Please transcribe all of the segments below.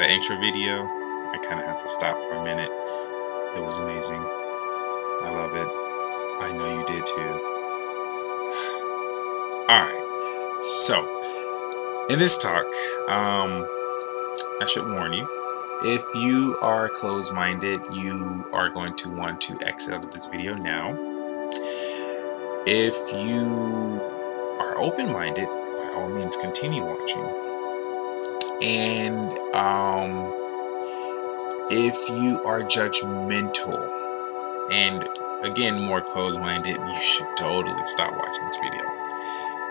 the intro video, I kind of had to stop for a minute. It was amazing. I love it. I know you did too. Alright, so in this talk, I should warn you, if you are closed-minded, you are going to want to exit out of this video now. If you are open-minded, by all means continue watching. And if you are judgmental and again more closed-minded, you should totally stop watching this video.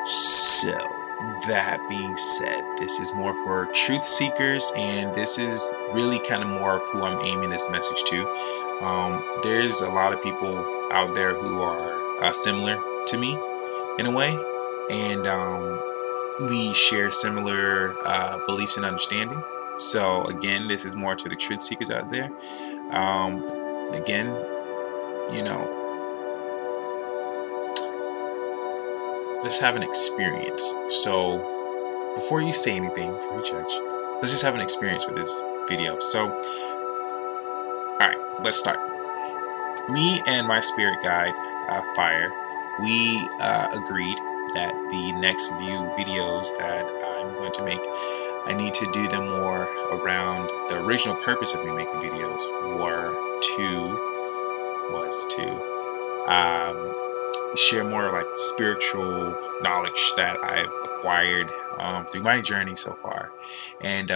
So that being said, this is more for truth seekers, and this is really kind of more of who I'm aiming this message to. There's a lot of people out there who are similar to me in a way, and we share similar beliefs and understanding. So again, this is more to the truth seekers out there. Again, you know, let's have an experience. So before you say anything, before you judge, let's just have an experience with this video. So, alright, let's start. Me and my spirit guide, Fire, we agreed that the next few videos that I'm going to make, I need to do them more around the original purpose of me making videos was to share more like spiritual knowledge that I've acquired through my journey so far. And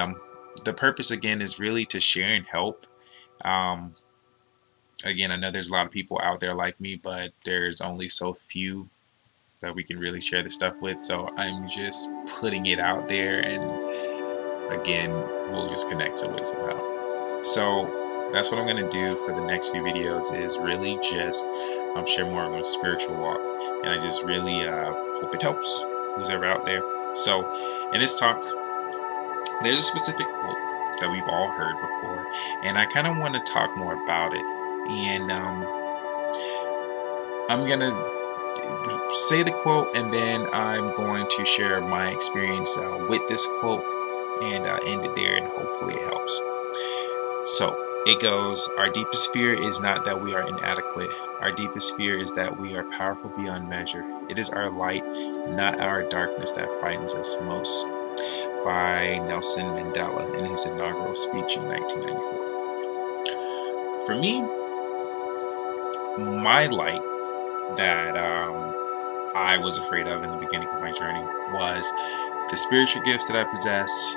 the purpose again is really to share and help. Again, I know there's a lot of people out there like me, but there's only so few that we can really share this stuff with. So I'm just putting it out there, and again, we'll just connect some way somehow. So that's what I'm going to do for the next few videos, is really just share more on a spiritual walk, and I just really hope it helps who's ever out there. So in this talk, there's a specific quote that we've all heard before, and I kind of want to talk more about it. And I'm going to say the quote, and then I'm going to share my experience with this quote, and end it there, and hopefully it helps. So it goes, our deepest fear is not that we are inadequate. Our deepest fear is that we are powerful beyond measure. It is our light, not our darkness, that frightens us most. By Nelson Mandela in his inaugural speech in 1994. For me, my light that I was afraid of in the beginning of my journey was the spiritual gifts that I possess,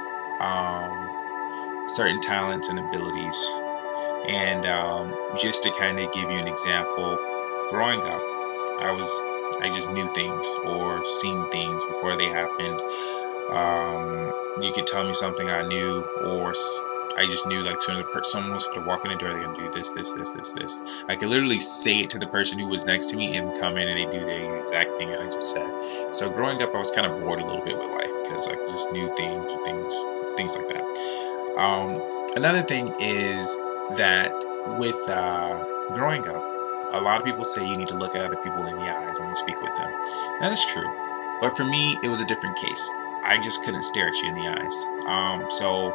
certain talents and abilities. And just to kind of give you an example, growing up, I just knew things or seen things before they happened. You could tell me something I knew, or I just knew, like, someone was going to walk in the door, they're going to do this. I could literally say it to the person who was next to me and come in and they do the exact thing I just said. So growing up, I was kind of bored a little bit with life because I just knew things like that. Another thing is that with growing up, a lot of people say you need to look at other people in the eyes when you speak with them. That is true. But for me, it was a different case. I just couldn't stare at you in the eyes. So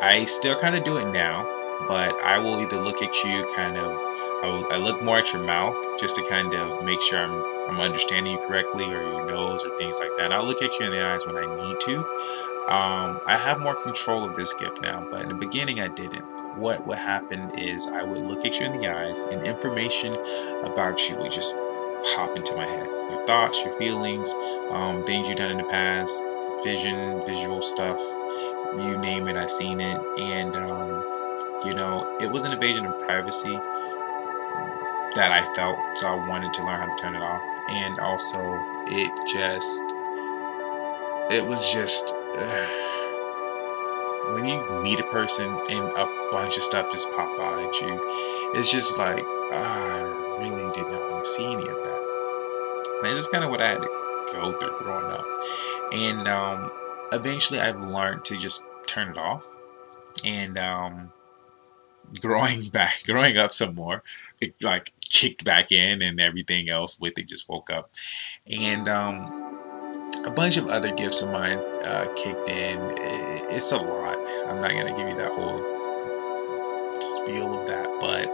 I still kind of do it now, but I will either look at you I look more at your mouth just to kind of make sure I'm understanding you correctly, or your nose or things like that. And I'll look at you in the eyes when I need to. I have more control of this gift now, but in the beginning I didn't. What would happen is I would look at you in the eyes, and information about you would just pop into my head. Your thoughts, your feelings, things you've done in the past, visual stuff, you name it, I seen it. And it was an invasion of privacy that I felt, so I wanted to learn how to turn it off. And also, it was just when you meet a person and a bunch of stuff just pop out at you, it's just like, I really did not want to see any of that. And it's just kind of what I had to go through growing up. And eventually I've learned to just turn it off. And growing up some more, it like kicked back in, and everything else with it just woke up. And a bunch of other gifts of mine kicked in. It's a lot. I'm not gonna give you that whole spiel of that, but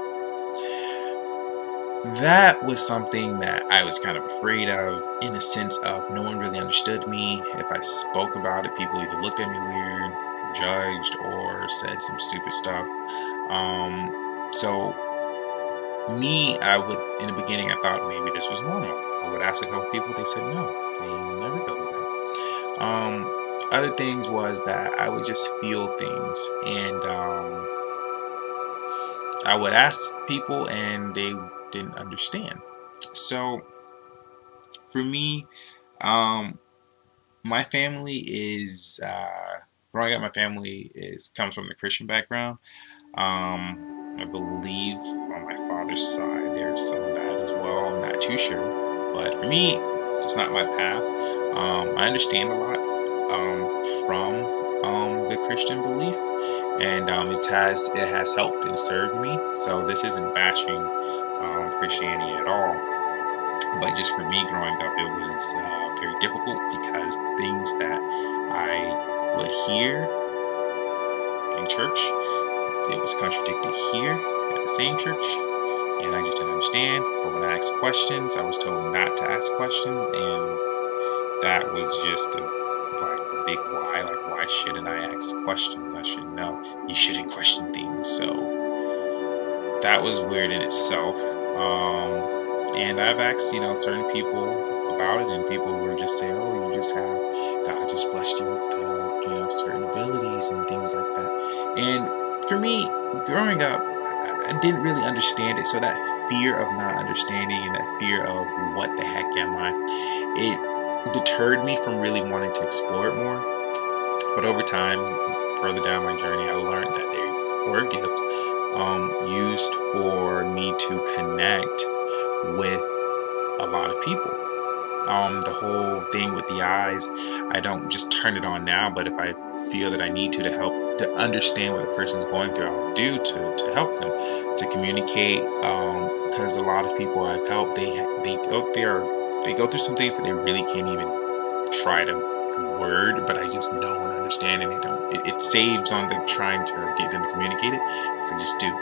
that was something that I was kind of afraid of, in a sense of no one really understood me. If I spoke about it, people either looked at me weird, judged, or said some stupid stuff. So me, I would, in the beginning, I thought maybe this was normal. I would ask a couple people, they said no, they never go with that. Other things was that I would just feel things, and I would ask people, and they didn't understand. So for me, um, my family is growing up. My family is comes from the Christian background. I believe on my father's side there's some of that as well. I'm not too sure, but for me, it's not my path. I understand a lot from the Christian belief, and it has helped and served me. So this isn't bashing Christianity at all, but just for me growing up, it was very difficult because things that I would hear in church, it was contradicted here at the same church, and I just didn't understand. But when I asked questions, I was told not to ask questions, and that was just a big why. Like, why shouldn't I ask questions? I should know. You shouldn't question things. So that was weird in itself. And I've asked, certain people about it, and people were just saying, "Oh, you just have God just blessed you with, certain abilities and things like that." And for me, growing up, I didn't really understand it. So that fear of not understanding and that fear of what the heck am I, it deterred me from really wanting to explore it more. But over time, further down my journey, I learned that they were gifts used for me to connect with a lot of people. The whole thing with the eyes, I don't just turn it on now, but if I feel that I need to help to understand what a person's going through, I'll do to help them, to communicate. Because a lot of people I've helped, they go through some things that they really can't even try to word, but I just know and understand, and they don't. It saves on the trying to get them to communicate it, so just do.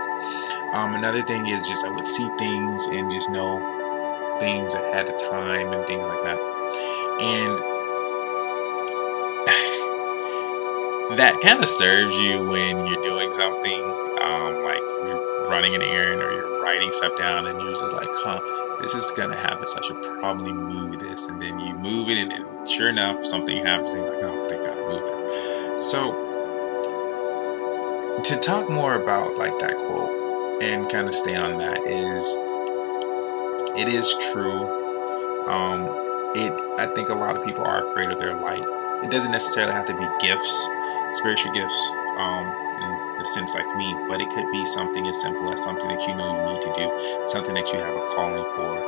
Another thing is just I would see things and just know things ahead of time and things like that. And that kind of serves you when you're doing something, like you're running an errand or you're writing stuff down, and you're just like, huh, this is gonna happen, so I should probably move this. And then you move it, and then sure enough, something happens, and you're like, oh, they gotta move that. So to talk more about like that quote and kind of stay on that is, it is true. I think a lot of people are afraid of their light. It doesn't necessarily have to be gifts, spiritual gifts, in the sense like me, but it could be something as simple as something that you know you need to do, something that you have a calling for.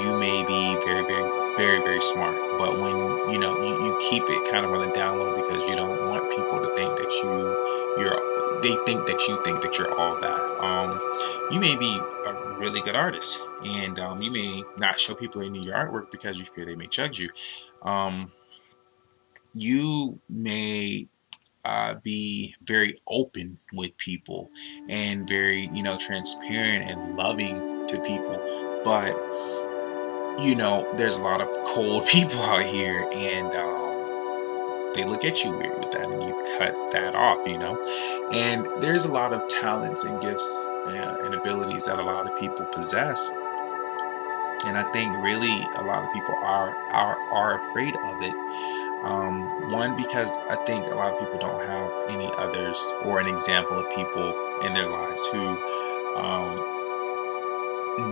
You may be very, very, very, very smart, but when you keep it kind of on the down low because you don't want people to think that they think that you're all that. You may be a really good artist, and you may not show people any of your artwork because you fear they may judge you. You may be very open with people and very, transparent and loving to people, but there's a lot of cold people out here, and they look at you weird with that, and you cut that off. And there's a lot of talents and gifts and abilities that a lot of people possess, and I think really a lot of people are afraid of it. One, because I think a lot of people don't have any others or an example of people in their lives who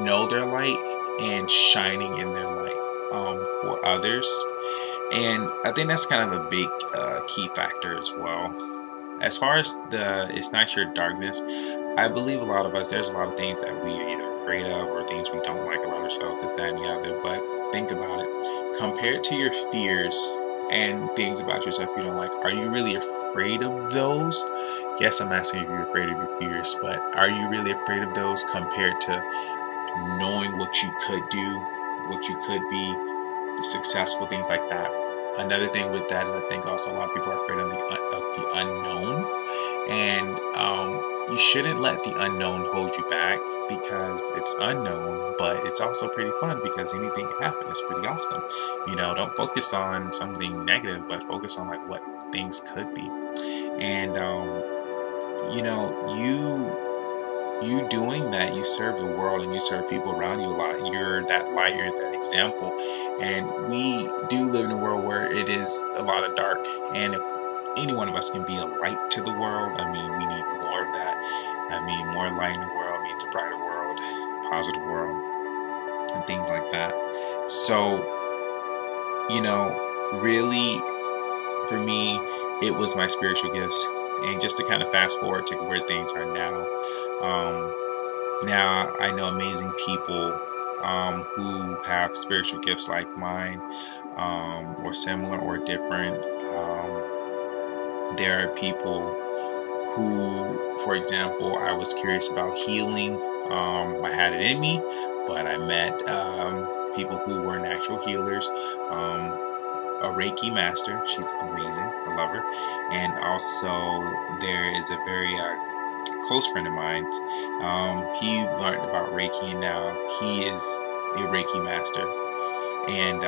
know their light and shining in their light for others. And I think that's kind of a big key factor as well. As far as it's not your darkness, I believe a lot of us, there's a lot of things that we are either afraid of or things we don't like about ourselves, this, that, and the other. But think about it. Compared to your fears and things about yourself you don't like, are you really afraid of those? Yes, I'm asking if you're afraid of your fears, but are you really afraid of those compared to knowing what you could do, what you could be, the successful things like that? another thing with that is I think also a lot of people are afraid of the unknown, and you shouldn't let the unknown hold you back because it's unknown, but it's also pretty fun because anything can happen. It's pretty awesome. Don't focus on something negative, but focus on like what things could be. And you know, you doing that, you serve the world and you serve people around you a lot. You're that light, you're that example. And we do live in a world where it is a lot of dark. And if any one of us can be a light to the world, I mean, we need more of that. I mean, more light in the world means a brighter world, positive world, and things like that. So, really, for me, it was my spiritual gifts. And just to kind of fast forward to where things are now, um, now I know amazing people who have spiritual gifts like mine, or similar or different. There are people who, for example, I was curious about healing. I had it in me, but I met people who were natural healers. Um, a Reiki master, she's amazing. I love her. And also, there is a very close friend of mine. He learned about Reiki, and now he is a Reiki master. And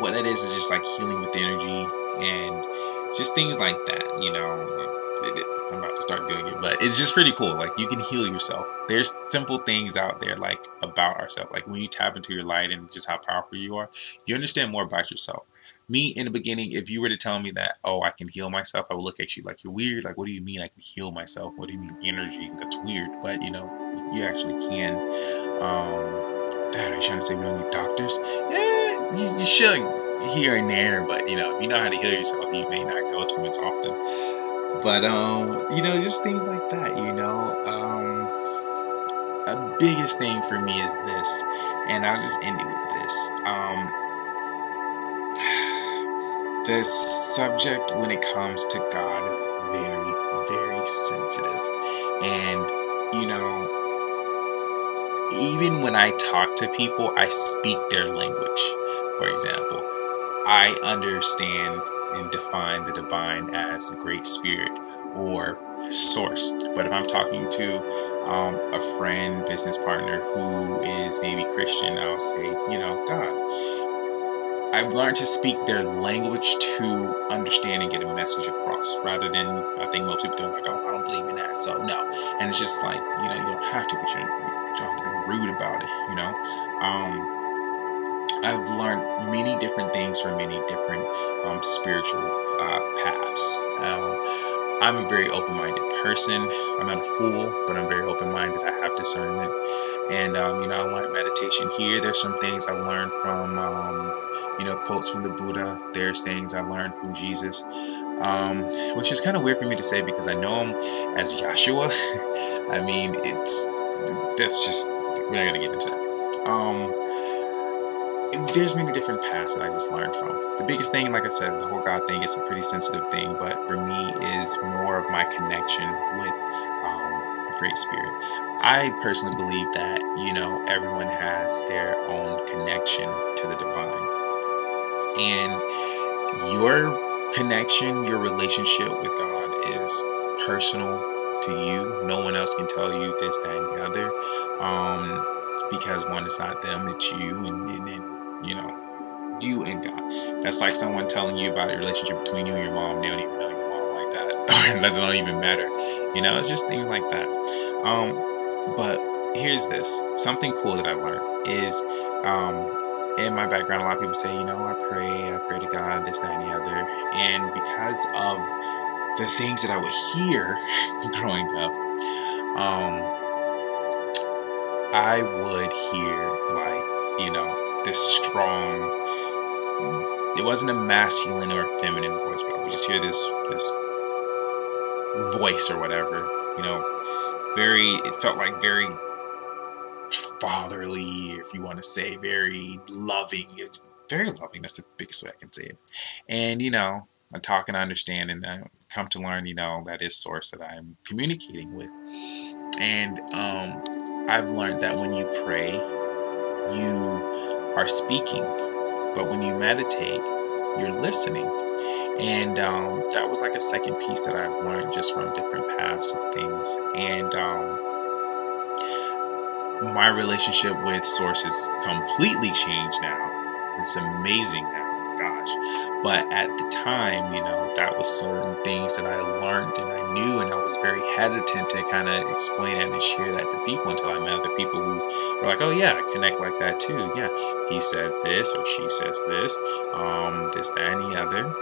what that is just like healing with energy and just things like that. I'm about to start doing it, but it's just pretty cool. Like, you can heal yourself. There's simple things out there like about ourselves. Like when you tap into your light and just how powerful you are, you understand more about yourself. Me, in the beginning, if you were to tell me that, oh, I can heal myself, I would look at you like you're weird. Like, what do you mean I can heal myself? What do you mean energy? That's weird. But you actually can. That are you trying to say we don't need doctors? Yeah, you should here and there, but if you know how to heal yourself, you may not go to them as often. But just things like that. A biggest thing for me is this, and I'll just end it with this. The subject when it comes to God is very, very sensitive, and you know, even when I talk to people, I speak their language. For example, I understand and define the divine as a great spirit or source. But if I'm talking to a friend, business partner who is maybe Christian, I'll say, God. I've learned to speak their language to understand and get a message across rather than, I think most people are like, oh, I don't believe in that, so no. And it's just like, you don't have to, but you don't have to be rude about it. I've learned many different things from many different spiritual paths. I'm a very open-minded person. I'm not a fool, but I'm very open-minded. I have discernment, and I learned meditation here. There's some things I learned from quotes from the Buddha. There's things I learned from Jesus, which is kind of weird for me to say because I know him as Yahshua. I mean, that's just, we're not gonna get into that. There's many different paths that I just learned from. The biggest thing, like I said, the whole God thing is a pretty sensitive thing, but for me is more of my connection with Great Spirit. I personally believe that, everyone has their own connection to the divine. And your connection, your relationship with God is personal to you. No one else can tell you this, that, and the other. Because one, it's not them, it's you, and you know, you and God. That's like someone telling you about a relationship between you and your mom. They don't even know your mom like that, or that don't even matter. It's just things like that. But here's this: something cool that I learned is, in my background, a lot of people say, I pray to God, this, that, and the other, and because of the things that I would hear growing up, um, I would hear like, this strong. It wasn't a masculine or a feminine voice, but I would just hear this voice or whatever. It felt like very fatherly, if you want to say, very loving. Very loving. That's the biggest way I can say it. And I talk and I understand, and I come to learn, that is source that I'm communicating with. And I've learned that when you pray, you are speaking. But when you meditate, you're listening. And that was like a second piece that I've learned just from different paths of things. And my relationship with source has completely changed now. It's amazing now. Gosh. But at the time, that was certain things that I learned and I knew, and I was very hesitant to kind of explain it and share that to people until I met other people who were like, oh yeah, I connect like that too. Yeah, he says this or she says this, this, that, and the other.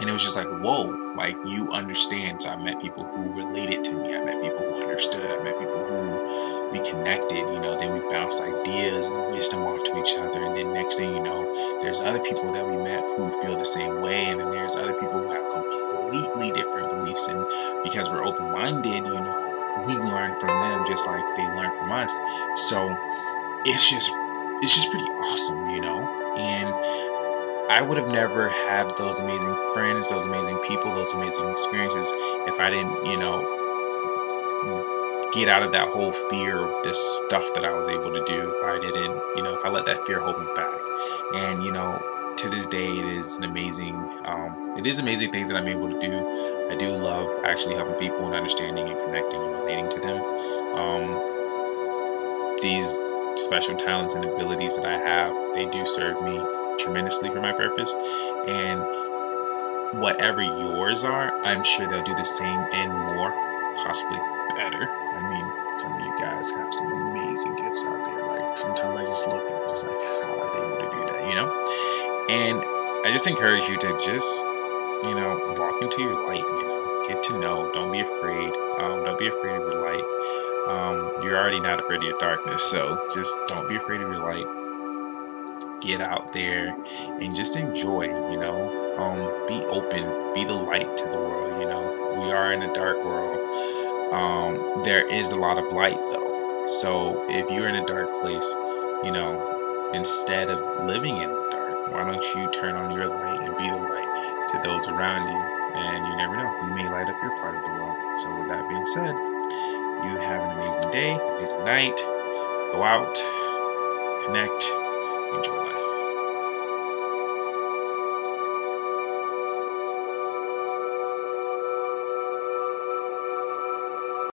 And it was just like, whoa, like you understand. So I met people who related to me. I met people who understood. I met people who we connected, then we bounced ideas and wisdom off to each other. And then next thing you know, there's other people that we met who feel the same way. And then there's other people who have completely different beliefs. And because we're open-minded, we learn from them just like they learn from us. So it's just pretty awesome, and I would have never had those amazing friends, those amazing people, those amazing experiences if I didn't, get out of that whole fear of this stuff that I was able to do. If I didn't, if I let that fear hold me back. And, to this day, it is amazing things that I'm able to do. I do love actually helping people and understanding and connecting and relating to them. These special talents and abilities that I have, they do serve me tremendously for my purpose. And whatever yours are, I'm sure they'll do the same and more, possibly better. I mean, some of you guys have some amazing gifts out there. Like sometimes I just look and I'm just like, how are they able to do that, And I just encourage you to just, walk into your light, get to know. Don't be afraid. Don't be afraid of your light. You're already not afraid of your darkness, so just don't be afraid of your light. Get out there and just enjoy, be open, be the light to the world. We are in a dark world. There is a lot of light though. So if you're in a dark place, instead of living in the dark, why don't you turn on your light and be the light to those around you? And you never know, you may light up your part of the world. So with that being said, you have an amazing day, amazing night. Go out, connect, enjoy life.